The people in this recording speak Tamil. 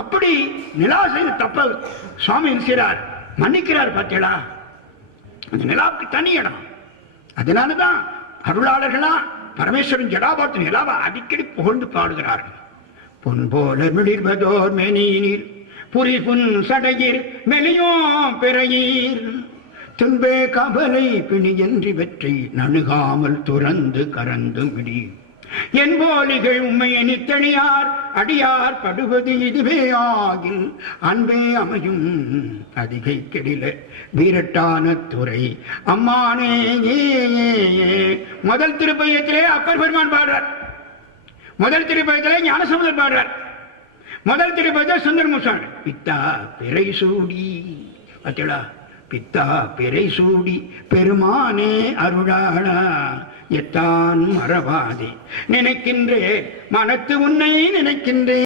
அப்படி நிலா செய்த தப்ப சுவாமி செய்கிறார், மன்னிக்கிறார். பார்த்தீங்களா, அந்த நிலாவுக்கு தனி இடம். அதனாலதான் அருளாளர்களா பரமேஸ்வரன் ஜடாபாத்து நிலாவை அடிக்கடி புகழ்ந்து பாடுகிறார்கள். பொன் போல மிளிர்வதோர் மெனீர் புரி புன் சடையீர் மெலியோ பெறையீர் துன்பே கவலை பிணியன்றி வெற்றி நணுகாமல் துறந்து கறந்து மிடி என்போலிகள் உண்மையை நித்தணியார் அடியார் படுவது இதுவே ஆகில் அன்பே அமையும் அதிகை கெடில வீரட்டான துறை அம்மானே. முதல் திருப்பதியத்திலே அப்பர் பெருமான் பாடுறார், முதல் திருப்பதியத்திலே ஞானசம்பந்தர் பாடுறார், முதல் திருப்பதியத்தில் சுந்தரமூர்த்தி பித்தா பிறை சூடி. பார்த்தீங்களா, பித்தா பிறை சூடி பெருமானே அருளாளா எத்தான் மறவாதே நினைக்கின்றே மனத்து உன்னை நினைக்கின்றே.